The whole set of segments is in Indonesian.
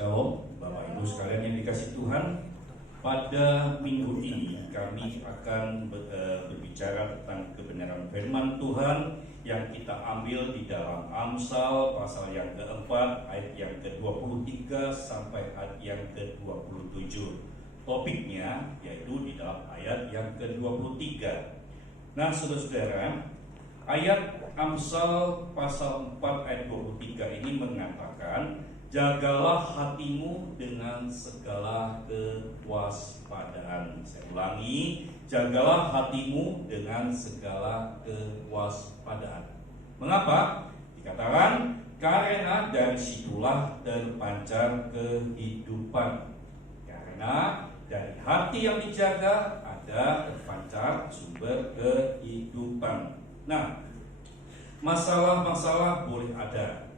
Shalom, Bapak Ibu sekalian yang dikasih Tuhan. Pada minggu ini kami akan berbicara tentang kebenaran firman Tuhan yang kita ambil di dalam Amsal pasal yang keempat ayat yang ke-23 sampai ayat yang ke-27. Topiknya yaitu di dalam ayat yang ke-23. Nah, saudara-saudara, ayat Amsal pasal 4 ayat 23 ini mengatakan, jagalah hatimu dengan segala kewaspadaan. Saya ulangi, jagalah hatimu dengan segala kewaspadaan. Mengapa? Dikatakan, karena dari situlah terpancar kehidupan. Karena dari hati yang dijaga ada terpancar sumber kehidupan. Nah, masalah-masalah boleh ada.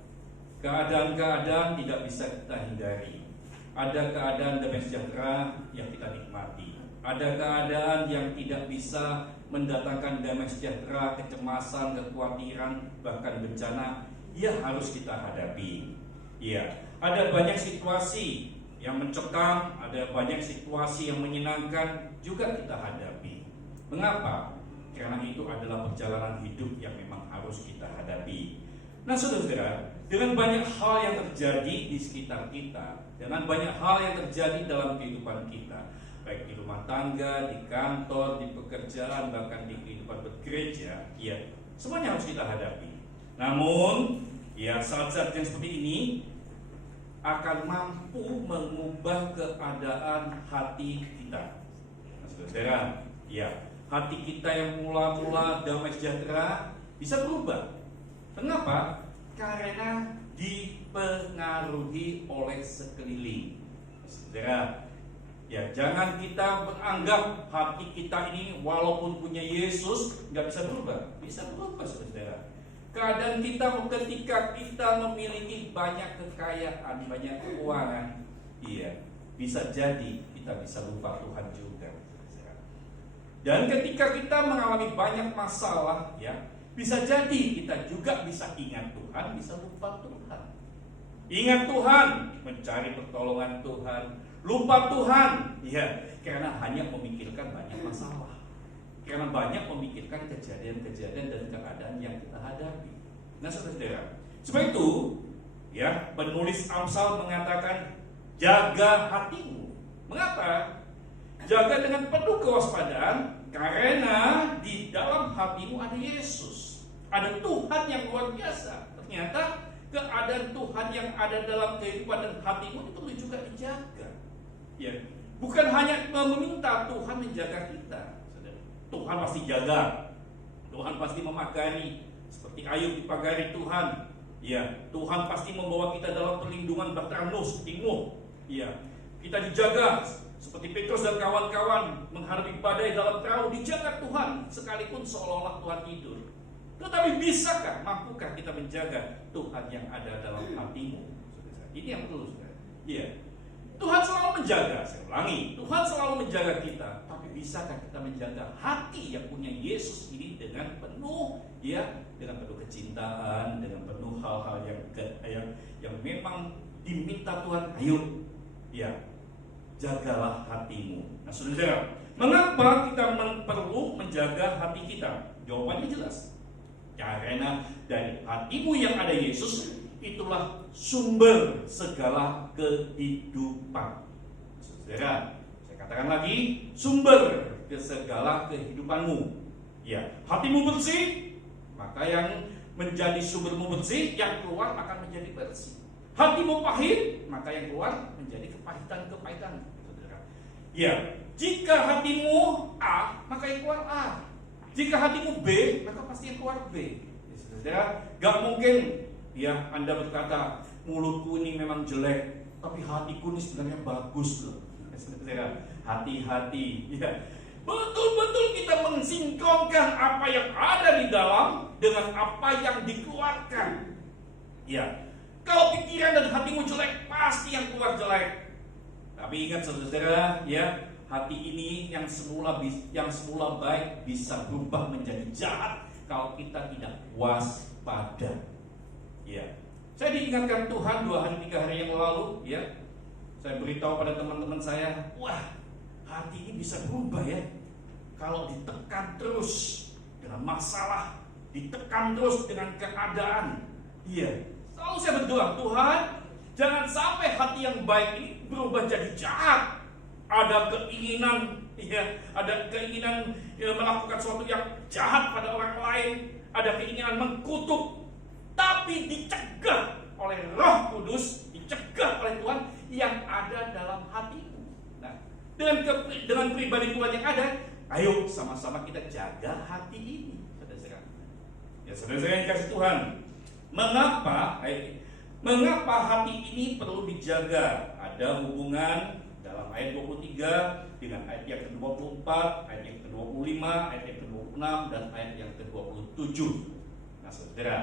Keadaan-keadaan tidak bisa kita hindari. Ada keadaan damai sejahtera yang kita nikmati. Ada keadaan yang tidak bisa mendatangkan damai sejahtera, kecemasan, kekhawatiran, bahkan bencana yang harus kita hadapi. Ya, ada banyak situasi yang mencekam, ada banyak situasi yang menyenangkan juga kita hadapi. Mengapa? Karena itu adalah perjalanan hidup yang memang harus kita hadapi. Nah, saudara-saudara, dengan banyak hal yang terjadi di sekitar kita, dengan banyak hal yang terjadi dalam kehidupan kita, baik di rumah tangga, di kantor, di pekerjaan, bahkan di kehidupan bergereja, ya, semuanya harus kita hadapi. Namun, ya, saat-saat yang seperti ini akan mampu mengubah keadaan hati kita. Nah, saudara, ya, hati kita yang mula-mula damai sejahtera bisa berubah. Kenapa? Karena dipengaruhi oleh sekeliling. Saudara, ya, jangan kita menganggap hati kita ini walaupun punya Yesus nggak bisa berubah. Bisa berubah, saudara. Keadaan kita ketika kita memiliki banyak kekayaan, banyak keuangan, iya, bisa jadi kita bisa lupa Tuhan juga. Dan ketika kita mengalami banyak masalah, ya, bisa jadi kita juga bisa ingat Tuhan, bisa lupa Tuhan. Ingat Tuhan, mencari pertolongan Tuhan, lupa Tuhan, ya, karena hanya memikirkan banyak masalah, karena banyak memikirkan kejadian-kejadian dan keadaan yang kita hadapi. Nah, saudara, sebab itu, ya, penulis Amsal mengatakan, jaga hatimu. Mengapa? Jaga dengan penuh kewaspadaan, karena di dalam hatimu ada Yesus, ada Tuhan yang luar biasa. Ternyata keadaan Tuhan yang ada dalam kehidupan dan hatimu itu perlu juga dijaga. Ya, bukan hanya meminta Tuhan menjaga kita. Tuhan pasti jaga, Tuhan pasti memagari, seperti Ayub dipagari Tuhan. Ya, Tuhan pasti membawa kita dalam perlindungan bahtera Nuh, seperti Nuh. Ya, kita dijaga. Seperti Petrus dan kawan-kawan menghadapi badai dalam perahu, dijaga Tuhan sekalipun seolah-olah Tuhan tidur. Tetapi bisakah, mampukah kita menjaga Tuhan yang ada dalam hatimu? Ini yang perlu, saudara. Iya. Tuhan selalu menjaga, saya ulangi, Tuhan selalu menjaga kita. Tapi bisakah kita menjaga hati yang punya Yesus ini dengan penuh, ya, dengan penuh kecintaan, dengan penuh hal-hal yang memang diminta Tuhan, ayo, ya, jagalah hatimu. Nah, saudara, mengapa kita perlu menjaga hati kita? Jawabannya jelas. Karena dari hatimu yang ada Yesus, itulah sumber segala kehidupan. Saudara, saya katakan lagi, sumber ke segala kehidupanmu. Ya, hatimu bersih, maka yang menjadi sumbermu bersih, yang keluar akan menjadi bersih. Hatimu pahit, maka yang keluar menjadi kepahitan-kepahitan. Ya, jika hatimu A, maka yang keluar A. Jika hatimu B, maka pasti yang keluar B. Ya, saudara, gak mungkin, ya, Anda berkata, mulutku ini memang jelek, tapi hatiku ini sebenarnya bagus loh. Ya, saudara, hati-hati. Ya, betul-betul kita mensinkronkan apa yang ada di dalam dengan apa yang dikeluarkan. Ya. Kalau pikiran dan hatimu jelek, pasti yang keluar jelek. Tapi ingat, saudara, ya, hati ini yang semula baik bisa berubah menjadi jahat kalau kita tidak waspada. Ya, saya diingatkan Tuhan 2 hari 3 hari yang lalu, ya, Saya beritahu pada teman-teman saya, wah, hati ini bisa berubah ya. Kalau ditekan terus dengan masalah, ditekan terus dengan keadaan. Iya, selalu saya berdoa, Tuhan, jangan sampai hati yang baik ini berubah jadi jahat. Ada keinginan, melakukan sesuatu yang jahat pada orang lain, ada keinginan mengkutuk, tapi dicegah oleh Roh Kudus, dicegah oleh Tuhan yang ada dalam hatimu. Nah, dengan pribadi Tuhan yang ada, ayo sama-sama kita jaga hati ini, saudara-saudara. Ya, saudara-saudara yang kasih Tuhan, mengapa hati ini perlu dijaga? Ada hubungan dalam ayat 23 dengan ayat yang ke-24, ayat yang ke-25, ayat yang ke-26, dan ayat yang ke-27. Nah, saudara,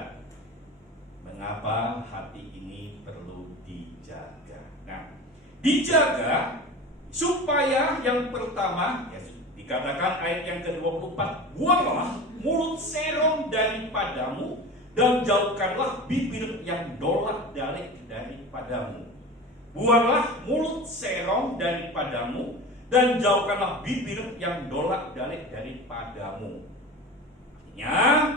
mengapa hati ini perlu dijaga? Nah, dijaga supaya yang pertama, ya, dikatakan ayat yang ke-24, buanglah mulut serong daripadamu dan jauhkanlah bibir yang dolak-dalik daripadamu. Buanglah mulut serong daripadamu dan jauhkanlah bibir yang dolak-dalik daripadamu. Artinya,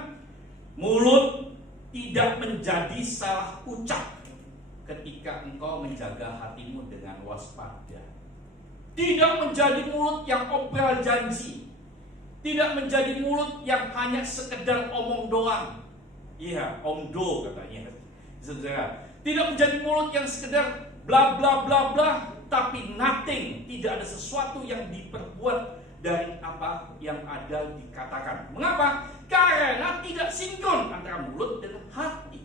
mulut tidak menjadi salah ucap ketika engkau menjaga hatimu dengan waspada. Tidak menjadi mulut yang obral janji. Tidak menjadi mulut yang hanya sekedar omong doang. Iya, omdo katanya. Saudara, tidak menjadi mulut yang sekedar bla bla bla bla, tapi nothing. Tidak ada sesuatu yang diperbuat dari apa yang ada dikatakan. Mengapa? Karena tidak sinkron antara mulut dan hati.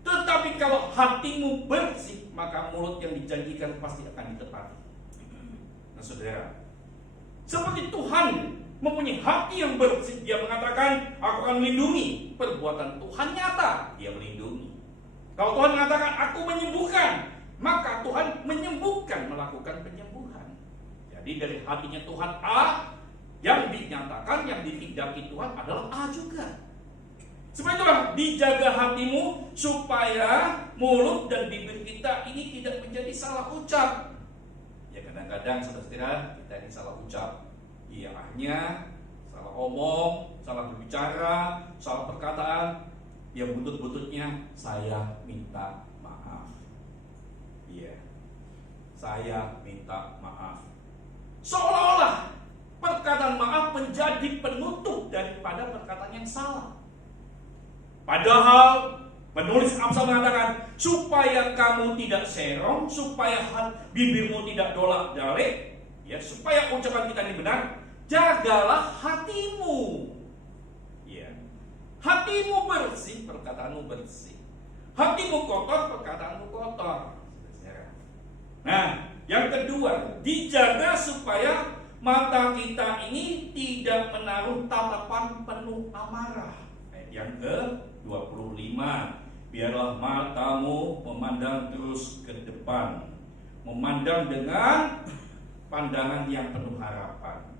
Tetapi kalau hatimu bersih, maka mulut yang dijanjikan pasti akan ditepati. Nah, saudara, seperti Tuhan mempunyai hati yang bersih, Dia mengatakan, aku akan melindungi. Perbuatan Tuhan nyata, Dia melindungi. Kalau Tuhan mengatakan, aku menyembuhkan, maka Tuhan menyembuhkan, melakukan penyembuhan. Jadi dari hatinya Tuhan A, yang dinyatakan, yang ditindaki Tuhan adalah A juga. Sebab itulah, dijaga hatimu supaya mulut dan bibir kita ini tidak menjadi salah ucap. Ya, kadang-kadang saudara-saudara kita ini salah ucap. Iyaahnya, salah omong, salah berbicara, salah perkataan. Ya, buntut-buntutnya saya minta maaf. Iya, saya minta maaf. Seolah-olah perkataan maaf menjadi penutup daripada perkataan yang salah. Padahal penulis Amsal mengatakan, supaya kamu tidak serong, supaya bibirmu tidak dolak-dalik, ya, supaya ucapan kita ini benar, jagalah hatimu. Ya. Hatimu bersih, perkataanmu bersih. Hatimu kotor, perkataanmu kotor. Nah, yang kedua, dijaga supaya mata kita ini tidak menaruh tatapan penuh amarah. Yang ke-25, biarlah matamu memandang terus ke depan, memandang dengan pandangan yang penuh harapan,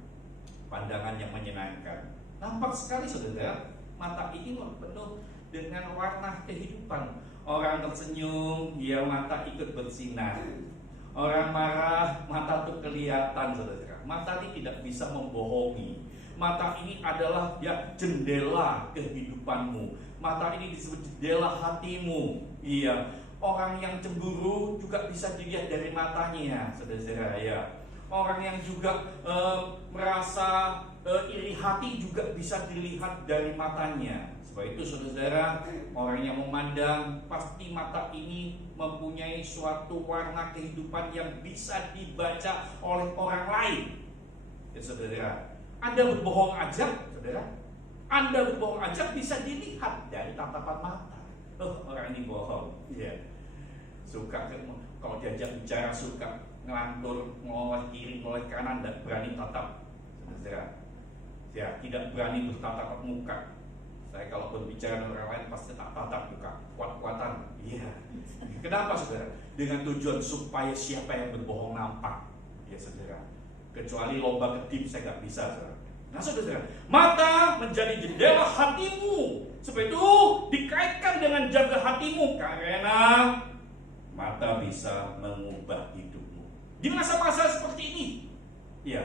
pandangan yang menyenangkan. Nampak sekali saudara, mata ini penuh dengan warna kehidupan. Orang tersenyum, ya mata ikut bersinar. Orang marah, mata tuh kelihatan saudara. Mata ini tidak bisa membohongi. Mata ini adalah ya jendela kehidupanmu. Mata ini disebut jendela hatimu. Iya, orang yang cemburu juga bisa dilihat dari matanya, saudara-saudara ya. Orang yang juga merasa iri hati juga bisa dilihat dari matanya. Sebab itu saudara-saudara, orang yang memandang pasti mata ini mempunyai suatu warna kehidupan yang bisa dibaca oleh orang lain. Ya saudara, Anda berbohong aja, saudara. Anda berbohong aja bisa dilihat dari tatapan mata. Oh, orang ini bohong. Iya. Suka kalau diajak bicara suka ngelantur, ngoleh kiri, ngoleh kanan, dan berani tatap. Saudara, ya tidak berani bertatap muka. Saya kalau berbicara dengan orang lain pasti tatap muka, kuat-kuatan. Iya. Kenapa saudara? Dengan tujuan supaya siapa yang berbohong nampak. Ya saudara. Kecuali lomba kedip saya nggak bisa saudara. Nah saudara, mata menjadi jendela hatimu. Sebab itu dikaitkan dengan jaga hatimu, karena mata bisa mengubah hidupmu. Di masa-masa seperti ini, ya,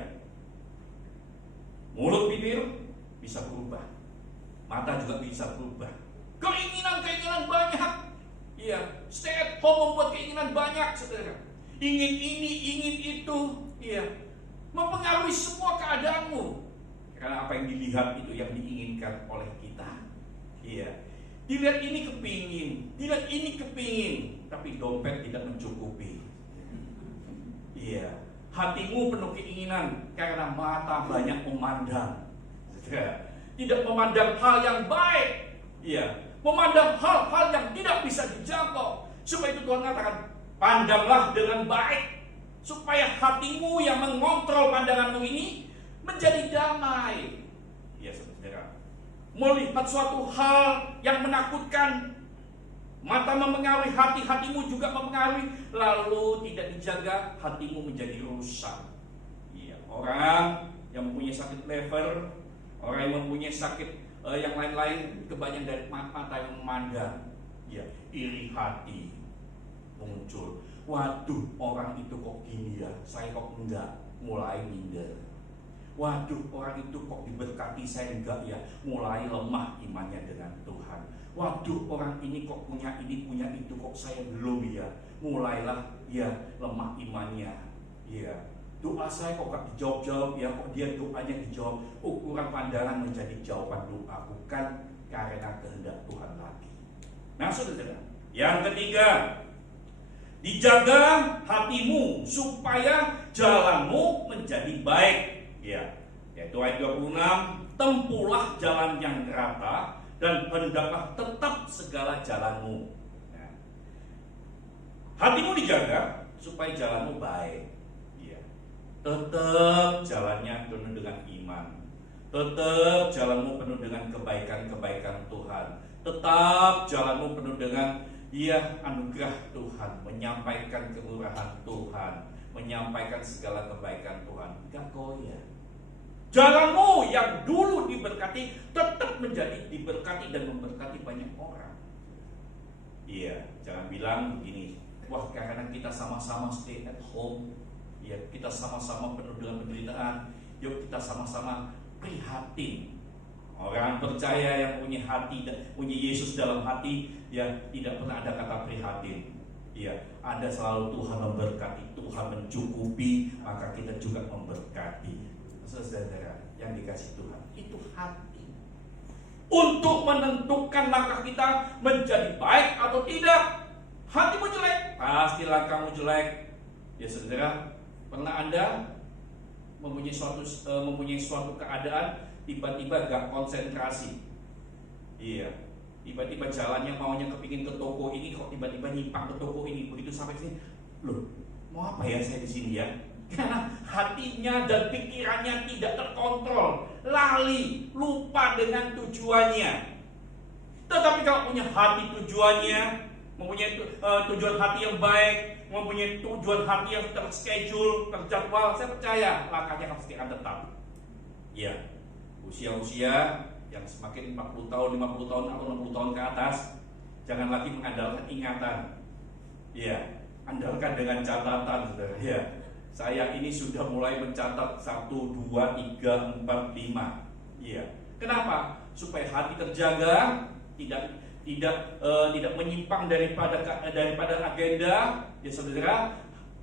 mulut bibir bisa berubah, mata juga bisa berubah. Keinginan banyak, ya, stay at home membuat keinginan banyak, saudara. Ingin ini, ingin itu, ya, mempengaruhi semua keadaanmu. Karena apa yang dilihat itu yang diinginkan oleh kita. Iya. Dilihat ini kepingin, tapi dompet tidak mencukupi. Iya. Hatimu penuh keinginan karena mata banyak memandang. Tidak memandang hal yang baik. Iya. Memandang hal-hal yang tidak bisa dijangkau. Supaya itu Tuhan katakan, pandanglah dengan baik. Supaya hatimu yang mengontrol pandanganmu ini menjadi damai. Ya, saudara. Melihat suatu hal yang menakutkan, mata mempengaruhi hati, hatimu juga mempengaruhi, lalu tidak dijaga, hatimu menjadi rusak. Iya, orang yang mempunyai sakit lever, orang yang mempunyai sakit yang lain-lain, kebanyakan dari mata yang memandang. Ya, iri hati muncul. Waduh, orang itu kok gini ya, saya kok enggak, mulai minder. Waduh, orang itu kok diberkati, saya enggak ya, mulai lemah imannya dengan Tuhan. Waduh, orang ini kok punya ini, punya itu, kok saya belum ya, mulailah ya lemah imannya. Ya, doa saya kok gak dijawab-jawab ya, kok dia doanya dijawab. Ukuran pandangan menjadi jawaban doa, bukan karena kehendak Tuhan lagi. Nah, saudara, yang ketiga, dijaga hatimu supaya jalanmu menjadi baik. Ya, yaitu ayat 26, tempuhlah jalan yang rata dan hendaklah tetap segala jalanmu. Nah, hatimu dijaga supaya jalanmu baik. Ya, tetap jalannya penuh dengan iman. Tetap jalanmu penuh dengan kebaikan-kebaikan Tuhan. Tetap jalanmu penuh dengan anugerah Tuhan, menyampaikan kemurahan Tuhan, menyampaikan segala kebaikan Tuhan. Gak goyah. Jalanmu yang dulu diberkati tetap menjadi diberkati dan memberkati banyak orang. Iya, jangan bilang begini, wah karena kita sama-sama stay at home, ya kita sama-sama penuh dengan penderitaan, yuk kita sama-sama prihatin. Orang percaya yang punya hati dan punya Yesus dalam hati, ya tidak pernah ada kata prihatin. Ya, ada selalu Tuhan memberkati, Tuhan mencukupi, maka kita juga memberkati. Saudara yang dikasih Tuhan, itu hati untuk menentukan langkah kita menjadi baik atau tidak. Hatimu jelek, pasti langkahmu jelek. Ya saudara, pernah Anda mempunyai suatu keadaan tiba-tiba gak konsentrasi? Iya, tiba-tiba jalannya maunya kepingin ke toko ini, kok tiba-tiba nyimpang ke toko ini. Begitu sampai sini, loh, mau apa ya saya di sini ya? Karena hatinya dan pikirannya tidak terkontrol, lali, lupa dengan tujuannya. Tetapi kalau punya hati tujuannya, mempunyai tujuan hati yang baik, mempunyai tujuan hati yang terschedule, terjadwal, saya percaya langkahnya pasti akan tetap. Ya, usia-usia yang semakin 40 tahun, 50 tahun atau 60 tahun ke atas, jangan lagi mengandalkan ingatan. Ya, andalkan dengan catatan, saudara. Ya, saya ini sudah mulai mencatat 1, 2, 3, 4, 5. Iya. Kenapa? Supaya hati terjaga, tidak menyimpang daripada agenda, ya saudara.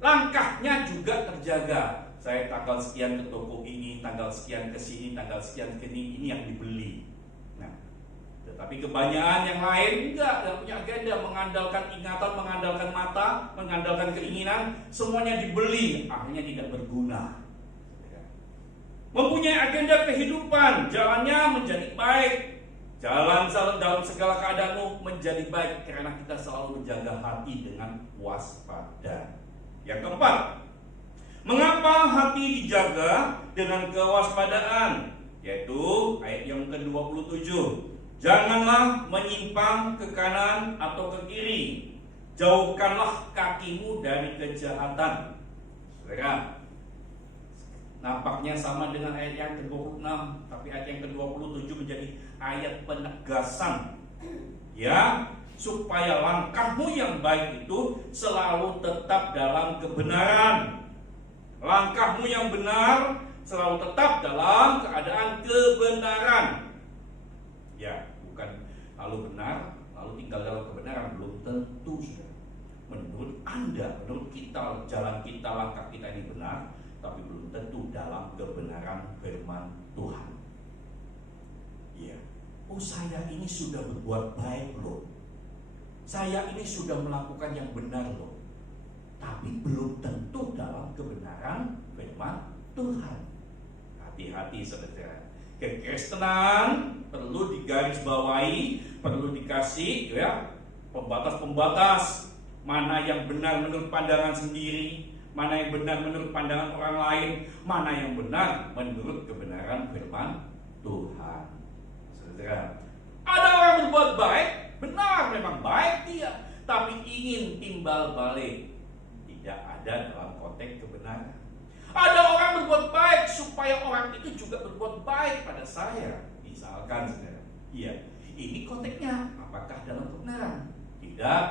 Langkahnya juga terjaga. Saya tanggal sekian ke toko ini, tanggal sekian ke sini, tanggal sekian ke ini yang dibeli. Nah, tetapi kebanyakan yang lain tidak punya agenda, mengandalkan ingatan, mengandalkan mata, mengandalkan keinginan, semuanya dibeli, akhirnya tidak berguna. Mempunyai agenda kehidupan, jalannya menjadi baik, jalan dalam segala keadaanmu menjadi baik, karena kita selalu menjaga hati dengan waspada. Yang keempat, mengapa hati dijaga dengan kewaspadaan? Yaitu ayat yang ke-27. Janganlah menyimpang ke kanan atau ke kiri. Jauhkanlah kakimu dari kejahatan. Saudara, nampaknya sama dengan ayat yang ke-26, tapi ayat yang ke-27 menjadi ayat penegasan. Ya, supaya langkahmu yang baik itu selalu tetap dalam kebenaran. Langkahmu yang benar selalu tetap dalam keadaan kebenaran. Ya, bukan lalu benar, lalu tinggal dalam kebenaran. Belum tentu, saudara. Menurut Anda, menurut kita, jalan kita, langkah kita ini benar, tapi belum tentu dalam kebenaran firman Tuhan. Ya, oh saya ini sudah berbuat baik loh. Saya ini sudah melakukan yang benar loh. Tapi belum tentu dalam kebenaran firman Tuhan. Hati-hati, saudara. Kekristenan perlu digarisbawahi, perlu dikasih ya pembatas-pembatas, mana yang benar menurut pandangan sendiri, mana yang benar menurut pandangan orang lain, mana yang benar menurut kebenaran firman Tuhan. Saudara, ada orang berbuat baik, benar memang baik dia, tapi ingin timbal balik, tidak ada dalam konteks kebenaran. Ada orang berbuat baik supaya orang itu juga berbuat baik pada saya. Misalkan, saudara, iya, ini konteksnya apakah dalam kebenaran? Tidak.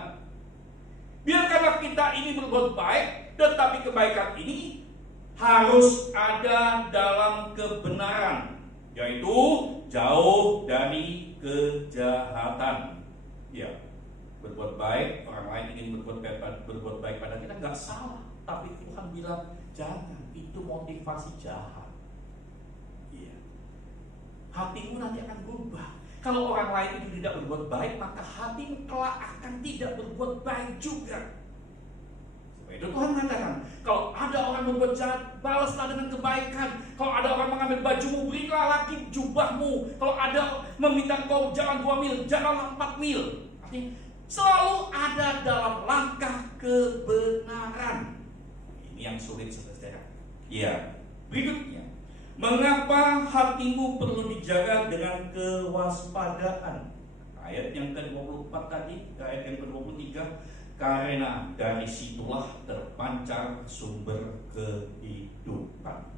Biarkanlah kita ini berbuat baik, tetapi kebaikan ini harus ada dalam kebenaran, yaitu jauh dari kejahatan. Ya, berbuat baik, orang lain ingin berbuat baik pada kita, nggak salah. Tapi Tuhan bilang jangan, itu motivasi jahat. Iya. Hatimu nanti akan berubah. Kalau orang lain itu tidak berbuat baik, maka hatimu kelak akan tidak berbuat baik juga. Sebab itu Tuhan mengatakan, kalau ada orang berbuat jahat, balaslah dengan kebaikan. Kalau ada orang mengambil bajumu, berilah lagi jubahmu. Kalau ada meminta kau jalan 2 mil, jalanlah 4 mil. Artinya selalu ada dalam langkah kebenaran. Ini yang sulit, saudara. Ya, berikutnya, mengapa hatimu perlu dijaga dengan kewaspadaan? Ayat yang ke-24 tadi, ayat yang ke-23, karena dari situlah terpancar sumber kehidupan.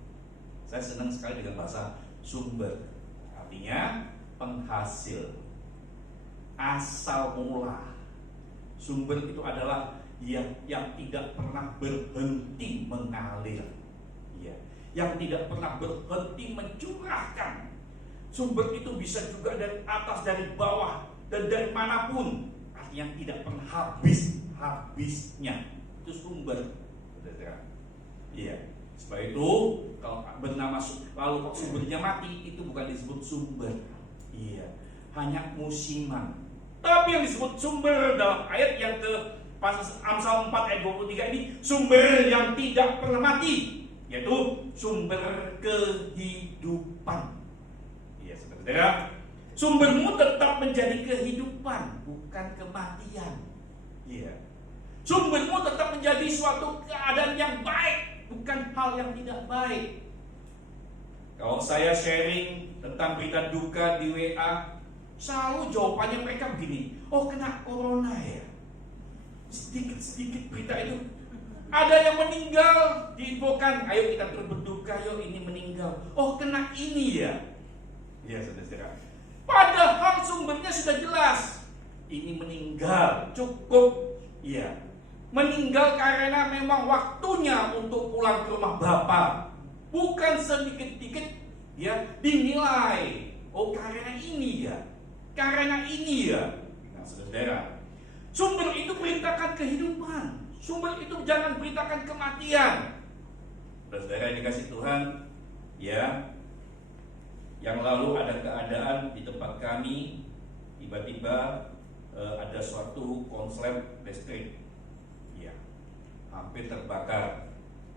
Saya senang sekali dengan bahasa sumber. Artinya penghasil, asal mula. Sumber itu adalah yang tidak pernah berhenti mengalir, ya, yang tidak pernah berhenti mencurahkan. Sumber itu bisa juga dari atas, dari bawah, dan dari manapun. Artinya tidak pernah habisnya. Itu sumber, iya. Sebab itu kalau bernama lalu kok sumbernya mati, itu bukan disebut sumber, iya, hanya musiman. Tapi yang disebut sumber dalam ayat yang ke Amsal 4 ayat 23 ini sumber yang tidak pernah mati, yaitu sumber kehidupan. Ya, saudara, sumbermu tetap menjadi kehidupan, bukan kematian. Iya. Sumbermu tetap menjadi suatu keadaan yang baik, bukan hal yang tidak baik. Kalau saya sharing tentang berita duka di WA, selalu jawabannya mereka begini, oh kena corona ya. Sedikit-sedikit berita itu. Ada yang meninggal, diinfokan, ayo kita turut berduka, yuk ini meninggal. Oh kena ini ya. Ya saudara. Padahal sumbernya sudah jelas. Ini meninggal, cukup. Ya. Meninggal karena memang waktunya untuk pulang ke rumah Bapak. Bukan sedikit-sedikit ya dinilai. Oh karena ini ya. Karena ini ya. Nah saudara, sumber itu perintahkan kehidupan. Sumber itu jangan beritakan kematian. Saudara yang dikasih Tuhan, ya. Yang lalu ada keadaan di tempat kami, tiba-tiba ada suatu konslet listrik, ya, hampir terbakar.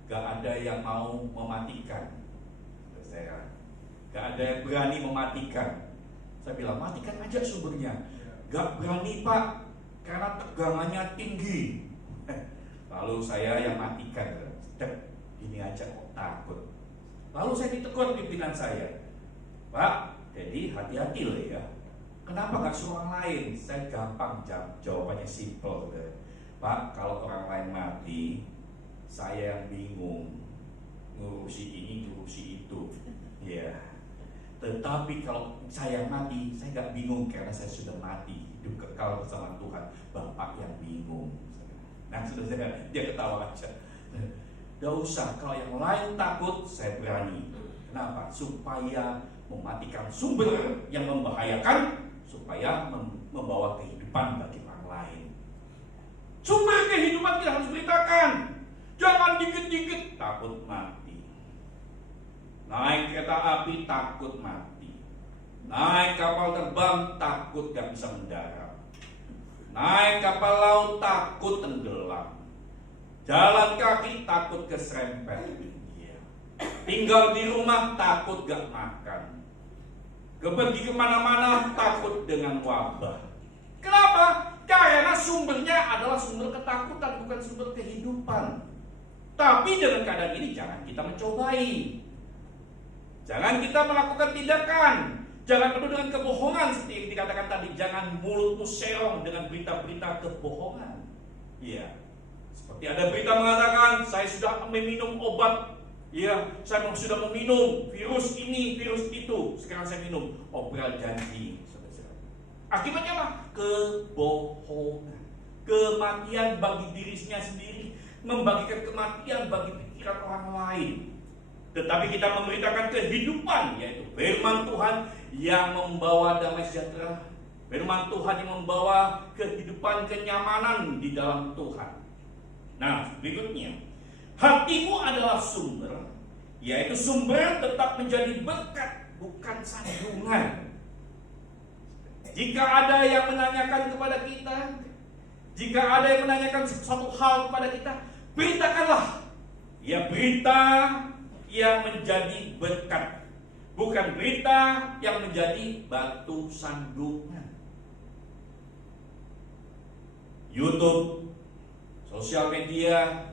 Gak ada yang mau mematikan, saudara. Gak ada yang berani mematikan. Saya bilang matikan aja sumbernya. Gak berani Pak, karena tegangannya tinggi. Lalu saya yang matikan. Ini aja kok takut. Lalu saya ditegur pimpinan saya, Pak, jadi hati-hati loh ya. Kenapa gak suruh orang lain? Saya gampang jawabannya simple. Pak, kalau orang lain mati, saya yang bingung ngurusi ini, ngurusi itu. Ya. Tetapi kalau saya mati, saya gak bingung karena saya sudah mati, hidup kekal bersama Tuhan. Bapak yang bingung. Nah, saudara, dia ketawa aja. Tidak usah, kalau yang lain takut, saya berani. Kenapa? Supaya mematikan sumber yang membahayakan, supaya membawa kehidupan bagi orang lain. Sumber kehidupan kita harus beritakan. Jangan dikit-dikit takut mati. Naik kereta api takut mati. Naik kapal terbang takut gak bisa mendarat. Naik kapal laut takut tenggelam. Jalan kaki takut keserempet. Tinggal di rumah takut gak makan. Pergi kemana-mana takut dengan wabah. Kenapa? Karena sumbernya adalah sumber ketakutan, bukan sumber kehidupan. Tapi dalam keadaan ini jangan kita mencobai. Jangan kita melakukan tindakan. Jangan penuh dengan kebohongan seperti yang dikatakan tadi. Jangan mulutmu serong dengan berita-berita kebohongan. Iya. Seperti ada berita mengatakan, saya sudah meminum obat. Ya, saya sudah meminum virus ini, virus itu. Sekarang saya minum. Obral janji. Akibatnya apa? Kebohongan. Kematian bagi dirinya sendiri. Membagikan kematian bagi pikiran orang lain. Tetapi kita memberitakan kehidupan, yaitu firman Tuhan yang membawa damai sejahtera. Firman Tuhan yang membawa kehidupan, kenyamanan di dalam Tuhan. Nah, berikutnya, hatimu adalah sumber, yaitu sumber tetap menjadi berkat, bukan sanjungan. Jika ada yang menanyakan kepada kita, jika ada yang menanyakan sesuatu hal kepada kita, beritakanlah. Ya, berita yang menjadi berkat, bukan berita yang menjadi batu sandungan. YouTube, sosial media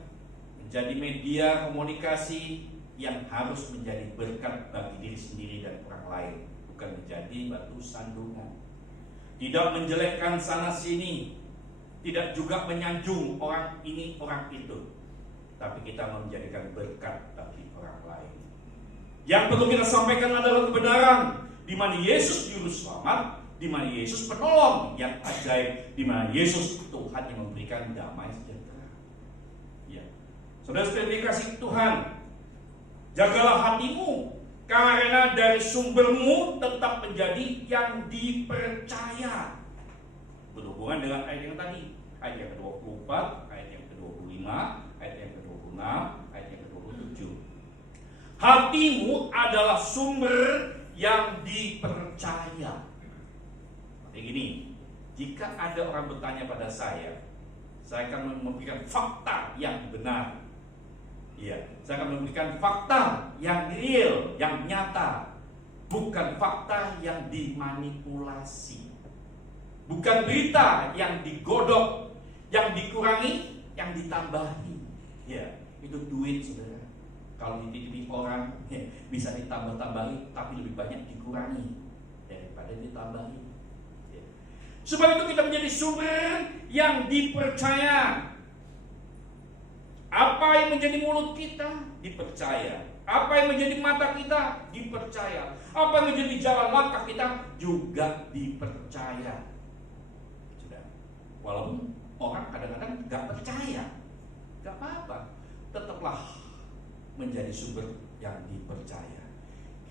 menjadi media komunikasi yang harus menjadi berkat bagi diri sendiri dan orang lain, bukan menjadi batu sandungan. Tidak menjelekkan sana sini, tidak juga menyanjung orang ini orang itu, tapi kita menjadikan berkat bagi orang lain. Yang perlu kita sampaikan adalah kebenaran, di mana Yesus juru selamat, di mana Yesus penolong yang ajaib, di mana Yesus Tuhan yang memberikan damai sejahtera. Ya, saudara-saudara dikasih Tuhan, jagalah hatimu, karena dari sumbermu tetap menjadi yang dipercaya. Berhubungan dengan ayat yang tadi, ayat yang ke-24, ayat yang ke-25, ayat yang ke-26, ayat yang ke-27. Hatimu adalah sumber yang dipercaya. Jadi gini, jika ada orang bertanya pada saya akan memberikan fakta yang benar. Ya, saya akan memberikan fakta yang real, yang nyata, bukan fakta yang dimanipulasi, bukan berita yang digodok, yang dikurangi, yang ditambahi. Ya, itu duit, saudara. Kalau dititipi orang, ya, bisa ditambah-tambahi, tapi lebih banyak dikurangi daripada ditambahi. Ya. Sebab itu kita menjadi sumber yang dipercaya. Apa yang menjadi mulut kita dipercaya. Apa yang menjadi mata kita dipercaya. Apa yang menjadi jalan langkah kita juga dipercaya. Sudah. Walaupun orang kadang-kadang gak percaya, gak apa-apa, tetaplah menjadi sumber yang dipercaya.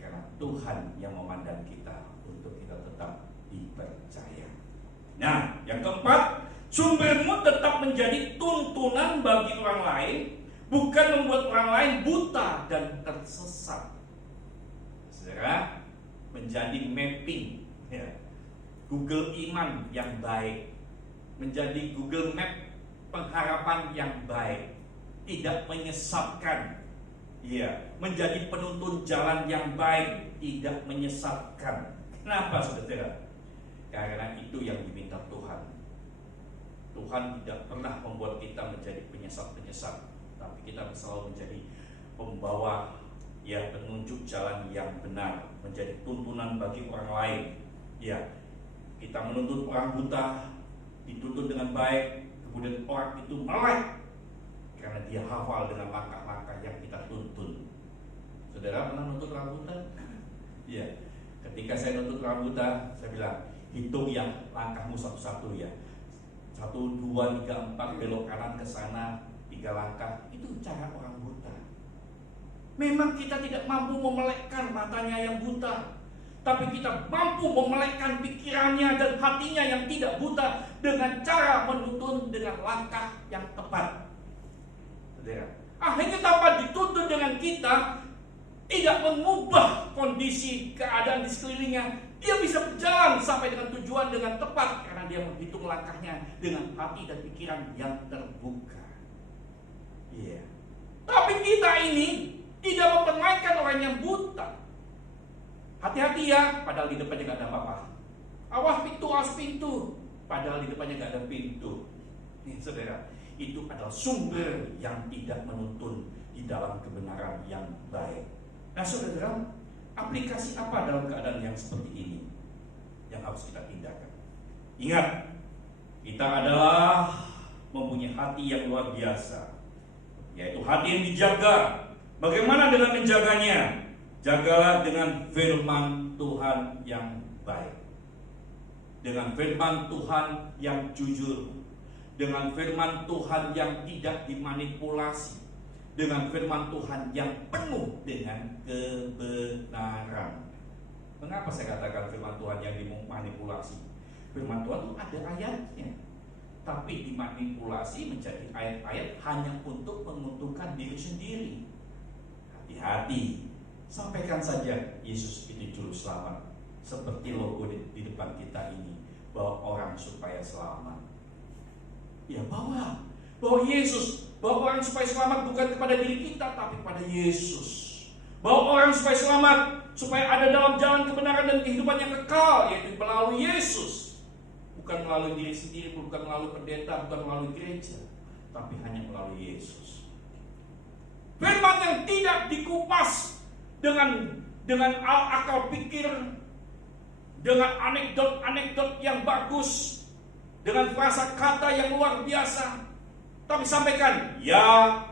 Karena Tuhan yang memandang kita untuk kita tetap dipercaya. Nah, yang keempat, sumbermu tetap menjadi tuntunan bagi orang lain, bukan membuat orang lain buta dan tersesat. Saudara, menjadi mapping, ya, Google iman yang baik, menjadi Google Map pengharapan yang baik, tidak menyesatkan, ya, menjadi penuntun jalan yang baik, tidak menyesatkan. Kenapa, saudara? Karena itu yang diminta Tuhan. Tuhan tidak pernah membuat kita menjadi penyesat-penyesat, tapi kita selalu menjadi pembawa, ya, penunjuk jalan yang benar, menjadi tuntunan bagi orang lain. Ya, kita menuntut orang buta, dituntut dengan baik, kemudian orang itu melek karena dia hafal dengan langkah-langkah yang kita tuntun. Saudara pernah menuntut orang buta? Ya, ketika saya menuntut orang buta, saya bilang, hitung ya langkahmu satu-satu ya. 1, 2, 3, 4 belok kanan ke sana, 3 langkah. Itu cara orang buta. Memang kita tidak mampu memelekkan matanya yang buta, tapi kita mampu memelekkan pikirannya dan hatinya yang tidak buta dengan cara menuntun dengan langkah yang tepat. Saudara, akhirnya dapat dituntun dengan kita tidak mengubah kondisi keadaan di sekelilingnya. Dia bisa berjalan sampai dengan tujuan dengan tepat karena dia menghitung langkahnya dengan hati dan pikiran yang terbuka. Iya. Tapi kita ini tidak mempermainkan orang yang buta. Hati-hati ya, padahal di depannya gak ada apa-apa. Awas pintu, padahal di depannya gak ada pintu. Nih saudara, itu adalah sumber yang tidak menuntun di dalam kebenaran yang baik. Nah saudara, aplikasi apa dalam keadaan yang seperti ini yang harus kita tindakan? Ingat, kita adalah mempunyai hati yang luar biasa, yaitu hati yang dijaga. Bagaimana dengan menjaganya? Jagalah dengan firman Tuhan yang baik, dengan firman Tuhan yang jujur, dengan firman Tuhan yang tidak dimanipulasi, dengan firman Tuhan yang penuh dengan kebenaran. Mengapa saya katakan firman Tuhan yang dimanipulasi? Firman Tuhan itu ada ayatnya, tapi dimanipulasi menjadi ayat-ayat hanya untuk menguntungkan diri sendiri. Hati-hati, sampaikan saja Yesus itu juru selamat, seperti logo di depan kita ini, bahwa orang supaya selamat. Ya, bawa Yesus, bawa orang supaya selamat bukan kepada diri kita, tapi kepada Yesus. Bawa orang supaya selamat, supaya ada dalam jalan kebenaran dan kehidupan yang kekal, yaitu melalui Yesus. Bukan melalui diri sendiri, bukan melalui pendeta, bukan melalui gereja, tapi hanya melalui Yesus. Firman yang tidak dikupas dengan akal pikir, dengan anekdot yang bagus, dengan frasa kata yang luar biasa, tapi sampaikan ya,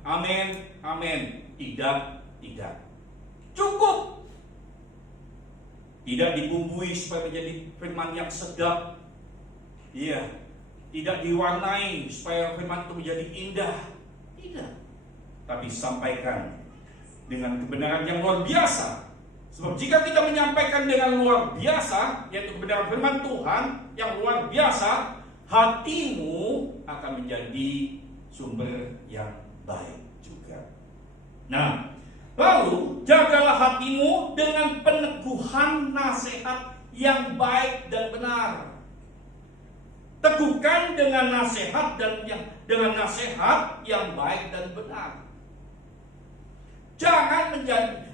amin, tidak. Cukup. Tidak dibumbui supaya menjadi firman yang sedap. Iya. Tidak diwarnai supaya firman itu menjadi indah. Tidak. Tapi sampaikan dengan kebenaran yang luar biasa. Sebab jika kita menyampaikan dengan luar biasa, yaitu kebenaran firman Tuhan yang luar biasa, hatimu akan menjadi sumber yang baik juga. Nah, lalu jagalah hatimu dengan peneguhan nasihat yang baik dan benar. Teguhkan dengan nasihat yang baik dan benar.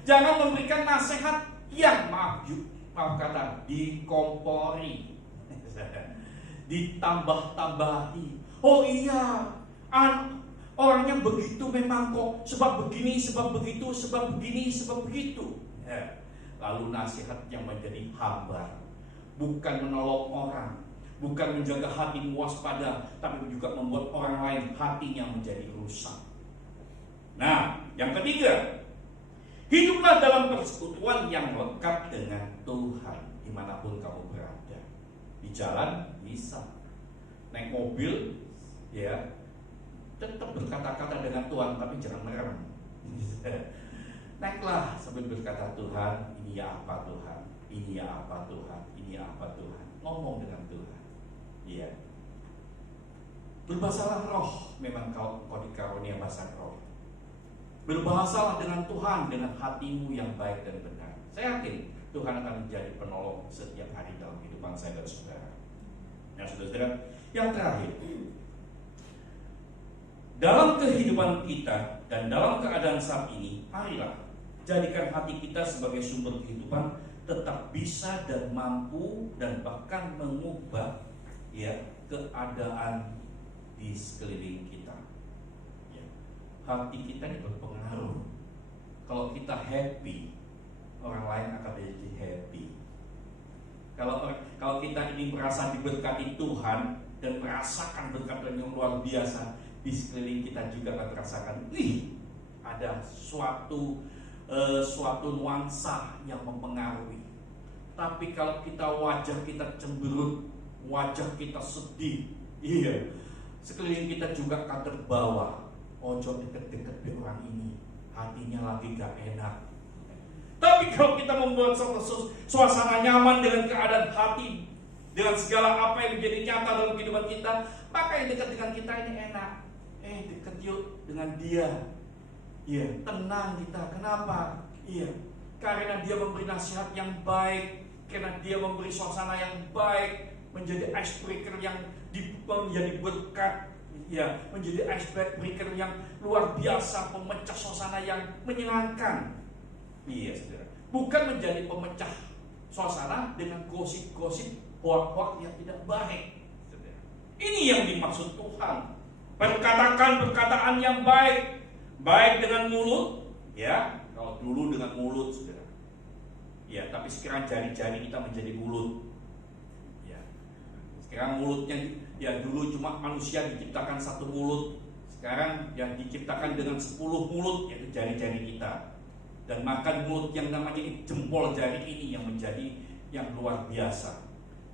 Jangan memberikan nasihat yang maaf kata dikompori, ditambah-tambahi. Oh iya, orangnya begitu memang kok, sebab begini, sebab begitu, sebab begini, sebab begitu. Ya. Lalu nasihat yang menjadi hambar, bukan menolong orang, bukan menjaga hatimu waspada, tapi juga membuat orang lain hatinya menjadi rusak. Nah, yang ketiga, hiduplah dalam persekutuan yang lekat dengan Tuhan dimanapun kamu berada. Di jalan bisa, naik mobil, ya tetap berkata-kata dengan Tuhan, tapi jangan merem. Naiklah sambil berkata, Tuhan, ini ya apa Tuhan, ini ya apa Tuhan, ini ya apa Tuhan. Ngomong dengan Tuhan. Iya. Berbahasalah roh, memang kau dikarunia bahasa roh. Berbahasalah dengan Tuhan dengan hatimu yang baik dan benar. Saya yakin Tuhan akan menjadi penolong setiap hari dalam kehidupan saya dan saudara. Nah, saudara, yang terakhir, dalam kehidupan kita dan dalam keadaan saat ini, marilah jadikan hati kita sebagai sumber kehidupan, tetap bisa dan mampu dan bahkan mengubah keadaan di sekeliling kita. Hati kita ini berpengaruh. Kalau kita happy, orang lain akan jadi happy. Kalau kita ini merasa diberkati Tuhan dan merasakan berkat yang luar biasa, di sekeliling kita juga akan merasakan, ada suatu nuansa yang mempengaruhi. Tapi kalau wajah kita cemberut, wajah kita sedih, sekeliling kita juga akan terbawa. Ojo deket-deket be orang ini, hatinya lagi gak enak. Tapi kalau kita membuat suasana nyaman dengan keadaan hati, dengan segala apa yang menjadi nyata dalam kehidupan kita, maka yang dekat dengan kita ini enak. Dekat yuk dengan dia. Iya, tenang kita. Kenapa? Iya, karena dia memberi nasihat yang baik, karena dia memberi suasana yang baik, menjadi icebreaker yang menjadi berkat. Ya, menjadi icebreaker yang luar biasa, pemecah suasana yang menyenangkan. Iya, saudara. Bukan menjadi pemecah suasana dengan gosip-gosip, hoak-hoak yang tidak baik. Saudara. Ini yang dimaksud Tuhan. Perkatakan perkataan yang baik, baik dengan mulut, ya. Kalau dulu dengan mulut, saudara. Ya, tapi sekarang jari-jari kita menjadi mulut. Ya. Sekarang mulutnya, ya dulu cuma manusia diciptakan satu mulut, sekarang yang diciptakan dengan 10 mulut, yaitu jari-jari kita. Dan makan mulut yang namanya jempol jari ini yang menjadi yang luar biasa.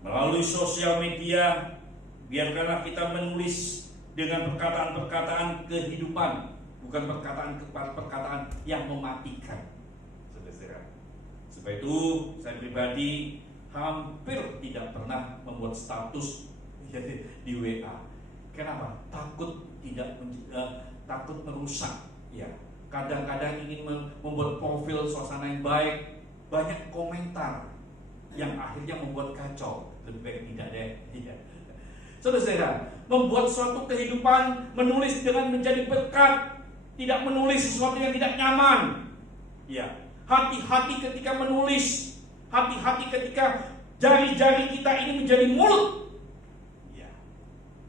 Melalui sosial media, biarkanlah kita menulis dengan perkataan-perkataan kehidupan, bukan perkataan-perkataan yang mematikan. Saudara-saudara. Sebab itu saya pribadi hampir tidak pernah membuat status di WA. Kenapa? Takut takut merusak. Ya, kadang-kadang ingin membuat profil suasana yang baik, banyak komentar yang akhirnya membuat kacau. Lebih baik tidak deh. Ya. Saudara-saudara, membuat suatu kehidupan, menulis dengan menjadi berkat, tidak menulis sesuatu yang tidak nyaman. Ya, hati-hati ketika menulis, hati-hati ketika jari-jari kita ini menjadi mulut.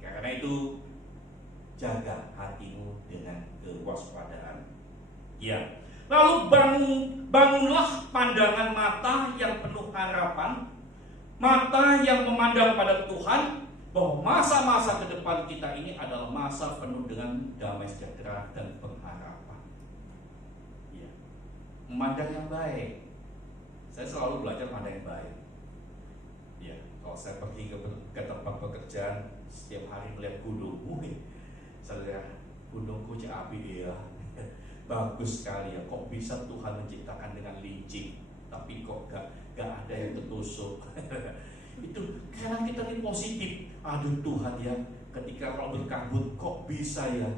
Karena itu jaga hatimu dengan kewaspadaan. Ya. Lalu bangunlah pandangan mata yang penuh harapan, mata yang memandang pada Tuhan, bahwa masa-masa ke depan kita ini adalah masa penuh dengan damai sejahtera dan pengharapan. Ya. Memandang yang baik. Saya selalu belajar memandang yang baik. Ya, kalau saya pergi ke tempat pekerjaan, setiap hari melihat gunung, saudara, gunungku api ya, bagus sekali ya. Kok bisa Tuhan menciptakan dengan licin, tapi kok gak ada yang tertusuk. Itu karena kita ini positif. Aduh Tuhan ya, ketika kalau berkabut kok bisa ya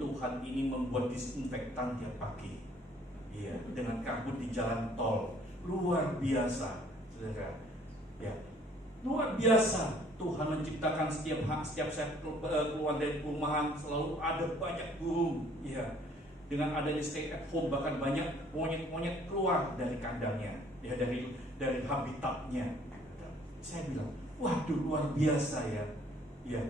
Tuhan ini membuat disinfektan tiap pagi. Iya, dengan kabut di jalan tol, luar biasa, saudara. Ya, luar biasa. Tuhan menciptakan setiap saya keluar dari perumahan selalu ada banyak burung, ya. Dengan adanya stay at home bahkan banyak monyet-monyet keluar dari kandangnya, ya, dari habitatnya. Saya bilang, waduh luar biasa ya, ya.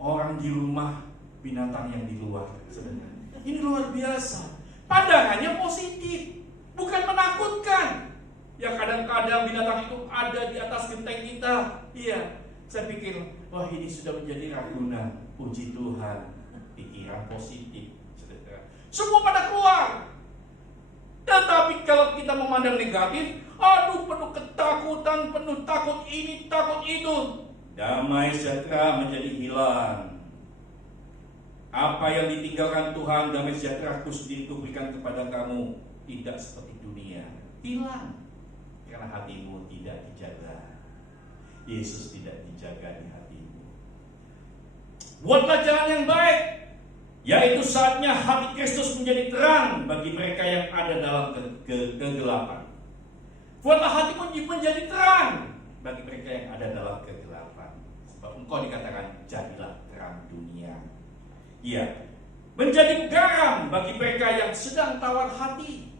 Orang di rumah, binatang yang di luar, sebenarnya. Ini luar biasa. Pandangannya positif, bukan menakutkan. Ya kadang-kadang binatang itu ada di atas genteng kita, iya. Saya pikir, wah ini sudah menjadi raguna. Puji Tuhan, pikiran positif. Semua pada keluar. Tetapi kalau kita memandang negatif, aduh penuh ketakutan, penuh takut ini, takut itu, damai sejahtera menjadi hilang. Apa yang ditinggalkan Tuhan, damai sejahtera ku sendiri berikan kepada kamu, tidak seperti dunia. Hilang. Karena hatimu tidak dijaga. Yesus tidak dijaga di hatimu. Buatlah jalan yang baik, yaitu saatnya hati Kristus menjadi terang bagi mereka yang ada dalam kegelapan. Buatlah hatimu menjadi terang bagi mereka yang ada dalam kegelapan. Sebab engkau dikatakan jadilah terang dunia. Iya, menjadi garam bagi mereka yang sedang tawar hati.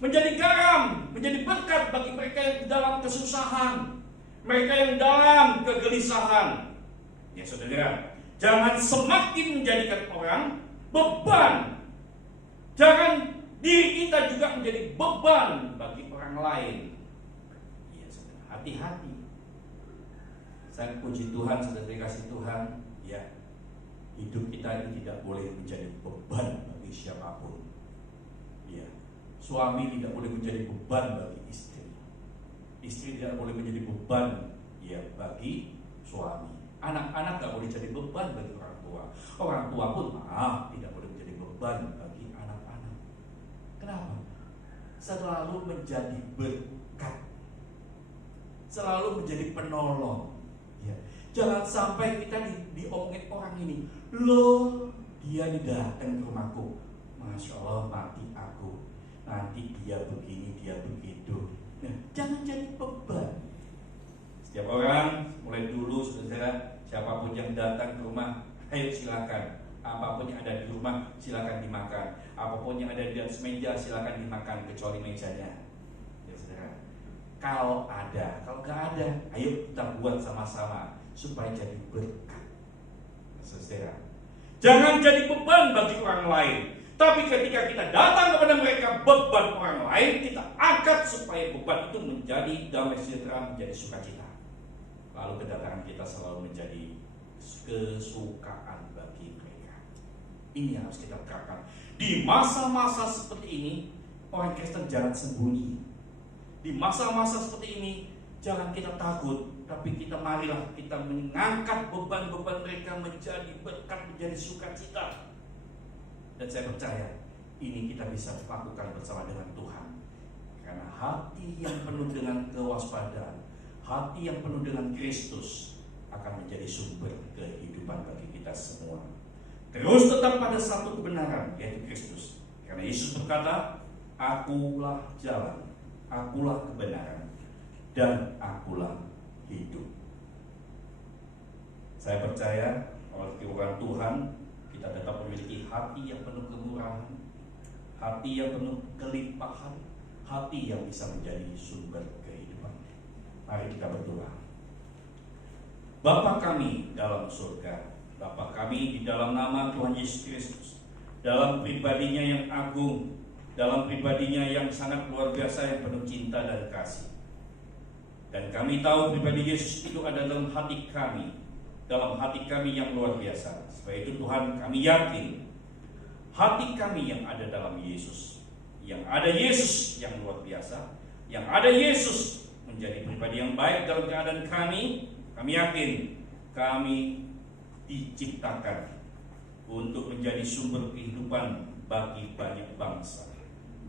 Menjadi garam, menjadi berkat bagi mereka yang dalam kesusahan. Mereka yang dalam kegelisahan. Ya saudara, jangan semakin menjadikan orang beban. Jangan diri kita juga menjadi beban bagi orang lain. Ya saudara, hati-hati. Saya puji Tuhan, saudara dikasih Tuhan, ya. Hidup kita ini tidak boleh menjadi beban bagi siapapun. Ya. Suami tidak boleh menjadi beban bagi istri. Istri tidak boleh menjadi beban ya bagi suami. Anak-anak gak boleh jadi beban bagi orang tua. Orang tua pun tidak boleh menjadi beban bagi anak-anak. Kenapa? Selalu menjadi berkat, selalu menjadi penolong. Ya. Jangan sampai kita diomongin orang ini, loh dia datang ke rumahku, Masya Allah mati aku, nanti dia begini, dia begitu. Nah, jangan jadi beban. Setiap orang, mulai dulu saudara, siapapun yang datang ke rumah, ayo silakan. Apapun yang ada di rumah silakan dimakan. Apapun yang ada di atas meja silakan dimakan kecuali mejanya. Ya saudara. Kalau ada, kalau nggak ada, ayo kita buat sama-sama supaya jadi berkat. Saudara. Jangan jadi beban bagi orang lain. Tapi ketika kita datang kepada mereka beban orang lain, kita angkat supaya beban itu menjadi damai sejahtera, menjadi sukacita. Lalu kedatangan kita selalu menjadi kesukaan bagi mereka. Ini yang harus kita terapkan. Di masa-masa seperti ini, orang Kristen jangan sembunyi. Di masa-masa seperti ini, jangan kita takut, tapi kita marilah kita mengangkat beban-beban mereka menjadi berkat, menjadi sukacita. Dan saya percaya ini kita bisa lakukan bersama dengan Tuhan. Karena hati yang penuh dengan kewaspadaan, hati yang penuh dengan Kristus akan menjadi sumber kehidupan bagi kita semua. Terus tetap pada satu kebenaran, yaitu Kristus. Karena Yesus berkata, akulah jalan, akulah kebenaran, dan akulah hidup. Saya percaya oleh firman Tuhan, kita tetap memiliki hati yang penuh kemurahan, hati yang penuh kelimpahan, hati yang bisa menjadi sumber kehidupan. Mari kita berdoa. Bapa kami dalam surga, Bapa kami di dalam nama Tuhan Yesus Kristus, dalam pribadinya yang agung, dalam pribadinya yang sangat luar biasa, yang penuh cinta dan kasih. Dan kami tahu pribadi Yesus itu ada dalam hati kami yang luar biasa. Sebab itu Tuhan, kami yakin hati kami yang ada dalam Yesus, yang ada Yesus yang luar biasa, yang ada Yesus menjadi pribadi yang baik dalam keadaan kami yakin kami diciptakan untuk menjadi sumber kehidupan bagi banyak bangsa,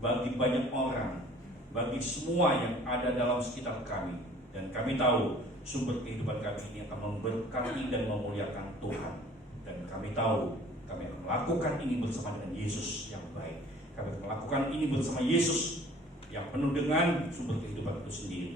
bagi banyak orang, bagi semua yang ada dalam sekitar kami. Dan kami tahu sumber kehidupan kami ini akan memberkati dan memuliakan Tuhan. Dan kami tahu kami akan melakukan ini bersama dengan Yesus yang baik. Kami akan melakukan ini bersama Yesus yang penuh dengan sumber kehidupan itu sendiri.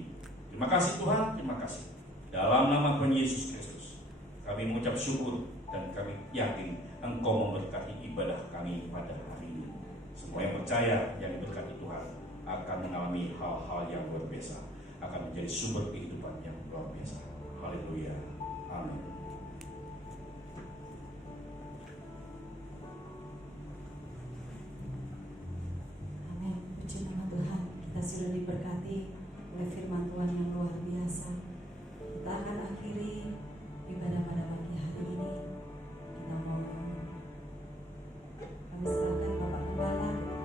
Terima kasih Tuhan, terima kasih. Dalam nama Tuhan Yesus Kristus, kami mengucap syukur dan kami yakin Engkau memberkati ibadah kami pada hari ini. Semua yang percaya yang diberkati Tuhan akan mengalami hal-hal yang luar biasa, akan menjadi sumber kehidupan yang luar biasa. Haleluya. Amin. Amin. Puji nama Tuhan. Kita sudah diberkati oleh firman Tuhan yang luar biasa. Kita akan akhiri ibadah pada pagi hari ini. Kita mau kami serahkan Bapak Gembala dan doa.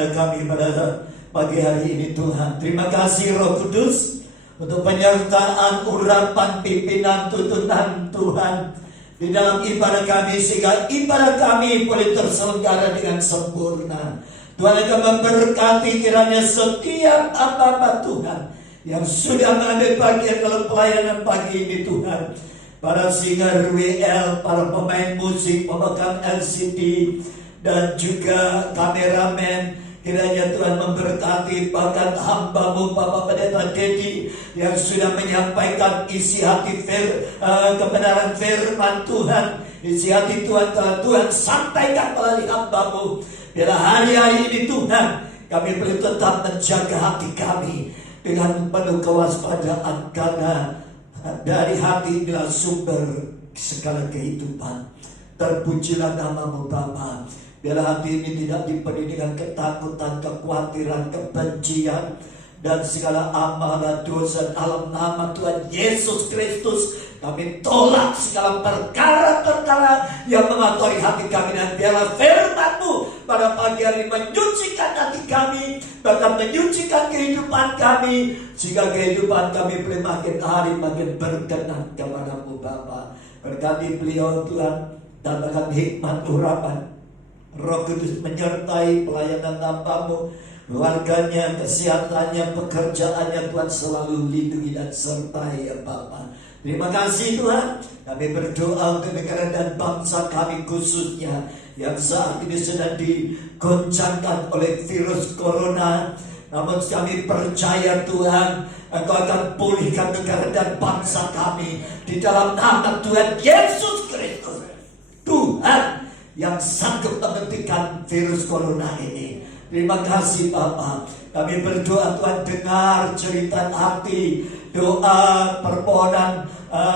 kepada kami pada pagi hari ini Tuhan. Terima kasih Roh Kudus untuk penyertaan, urapan, pimpinan, tuntunan Tuhan di dalam ibadah kami, sehingga ibadah kami boleh terselenggara dengan sempurna. Tuhan akan memberkati kiranya setiap hamba Tuhan yang sudah mengambil bagian dalam pelayanan pagi ini Tuhan. Para singer WL, para pemain musik, pemegang LCD, dan juga kameramen, kiranya Tuhan memberkati bahkan hamba-Mu Bapak Pendeta Dedi yang sudah menyampaikan isi hati kebenaran firman Tuhan. Isi hati Tuhan telah Tuhan sampaikan melalui hamba-Mu. Bila hari-hari ini Tuhan, kami boleh tetap menjaga hati kami dengan penuh kewaspadaan, karena dari hati inilah sumber segala kehidupan. Terpujilah nama-Mu Bapa. Biarlah hati ini tidak dipenuhi dengan ketakutan, kekhawatiran, kebencian, dan segala amalan dosa. Dalam nama Tuhan Yesus Kristus, kami tolak segala perkara-perkara yang mengotori hati kami. Dan biarlah firman-Mu pada pagi hari menyucikan hati kami, bahkan menyucikan kehidupan kami, sehingga kehidupan kami boleh makin hari makin berkenan kepada-Mu Bapa. Berkati beliau Tuhan, datangkan hikmat urapan Roh Kudus menyertai pelayanan hamba-Mu, keluarganya, kesehatannya, pekerjaannya. Tuhan selalu lindungi dan sertai ya Bapa. Terima kasih Tuhan. Kami berdoa untuk negara dan bangsa kami khususnya yang saat ini sedang digoncangkan oleh virus corona. Namun kami percaya Tuhan, Engkau akan pulihkan negara dan bangsa kami di dalam nama Tuhan Yesus Kristus. Tuhan yang sanggup menghentikan virus corona ini. Terima kasih Bapa. Kami berdoa Tuhan, dengar cerita hati, doa, permohonan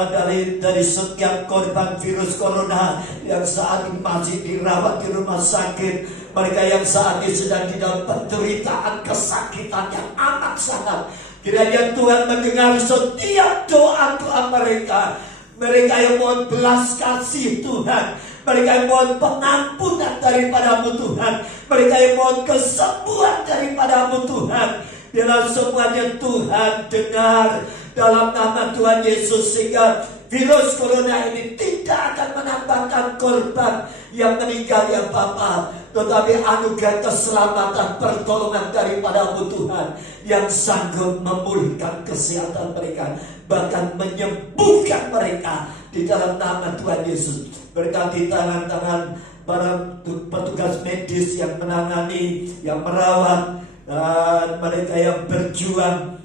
dari setiap korban virus corona yang saat ini masih dirawat di rumah sakit. Mereka yang saat ini sedang di dalam penderitaan, kesakitan yang amat sangat. Kiranya Tuhan mendengar setiap doa-doa mereka. Mereka yang mohon belas kasih Tuhan, mereka yang mohon pengampunan daripada-Mu Tuhan, mereka yang mohon kesembuhan daripada-Mu Tuhan. Biarlah semuanya Tuhan dengar dalam nama Tuhan Yesus, sehingga virus corona ini tidak akan menambahkan korban yang meninggal ya Bapa, tetapi anugerah keselamatan, pertolongan daripada-Mu Tuhan yang sanggup memulihkan kesehatan mereka, bahkan menyembuhkan mereka di dalam nama Tuhan Yesus. Berkati tangan-tangan para petugas medis yang menangani, yang merawat, dan mereka yang berjuang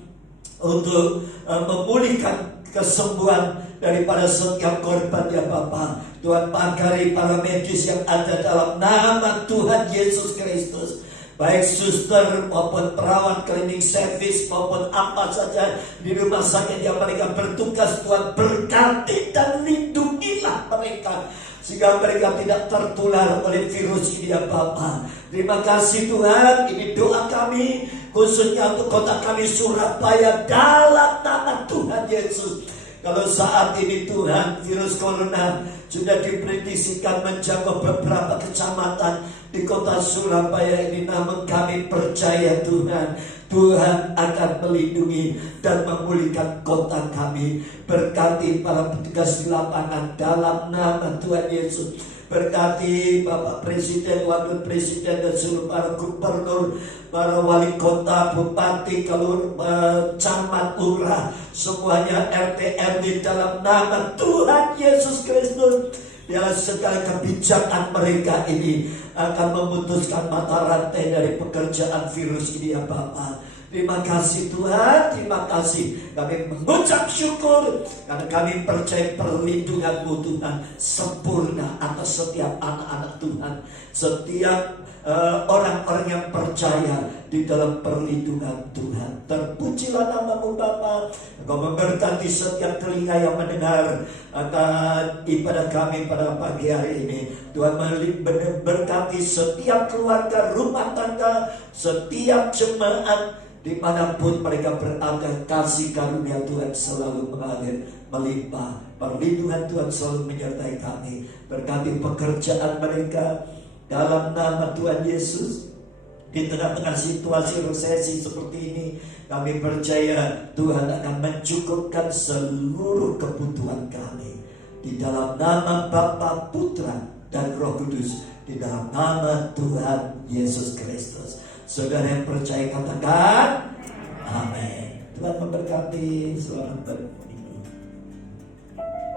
untuk memulihkan kesembuhan daripada setiap korban ya Bapa. Tuhan pagari para medis yang ada dalam nama Tuhan Yesus Kristus, baik suster maupun perawat, cleaning service maupun apa saja di rumah sakit yang mereka bertugas. Tuhan berkati dan lindungilah mereka, sehingga mereka tidak tertular oleh virus ini ya Bapa. Terima kasih Tuhan. Ini doa kami khususnya untuk kota kami Surabaya dalam nama Tuhan Yesus. Kalau saat ini Tuhan virus corona sudah diprediksikan menjangkau beberapa kecamatan di kota Surabaya ini, namun kami percaya Tuhan, Tuhan akan melindungi dan memulihkan kota kami. Berkati para petugas di lapangan dalam nama Tuhan Yesus. Berkati Bapak Presiden, Wakil Presiden, dan seluruh para gubernur, para wali kota, bupati, camat, lurah, semuanya RT RW dalam nama Tuhan Yesus Kristus. Biarlah segala kebijakan mereka ini akan memutuskan mata rantai dari pekerjaan virus ini ya Bapak. Terima kasih Tuhan, terima kasih. Kami mengucap syukur karena kami percaya perlindungan-Mu Tuhan sempurna atas setiap anak-anak Tuhan, setiap orang-orang yang percaya di dalam perlindungan Tuhan. Terpujilah nama-Mu Bapa. Engkau memberkati setiap telinga yang mendengar akan ibadah kami pada pagi hari ini. Tuhan berkati setiap keluarga, rumah tangga, setiap jemaat dimanapun mereka berada. Kasih karunia Tuhan selalu mengalir melimpah. Perlindungan Tuhan selalu menyertai kami. Berkati pekerjaan mereka dalam nama Tuhan Yesus. Di tengah-tengah situasi resesi seperti ini, kami percaya Tuhan akan mencukupkan seluruh kebutuhan kami. Di dalam nama Bapa, Putra, dan Roh Kudus, di dalam nama Tuhan Yesus Kristus. Saudara yang percaya katakan amin. Tuhan memberkati. Selamat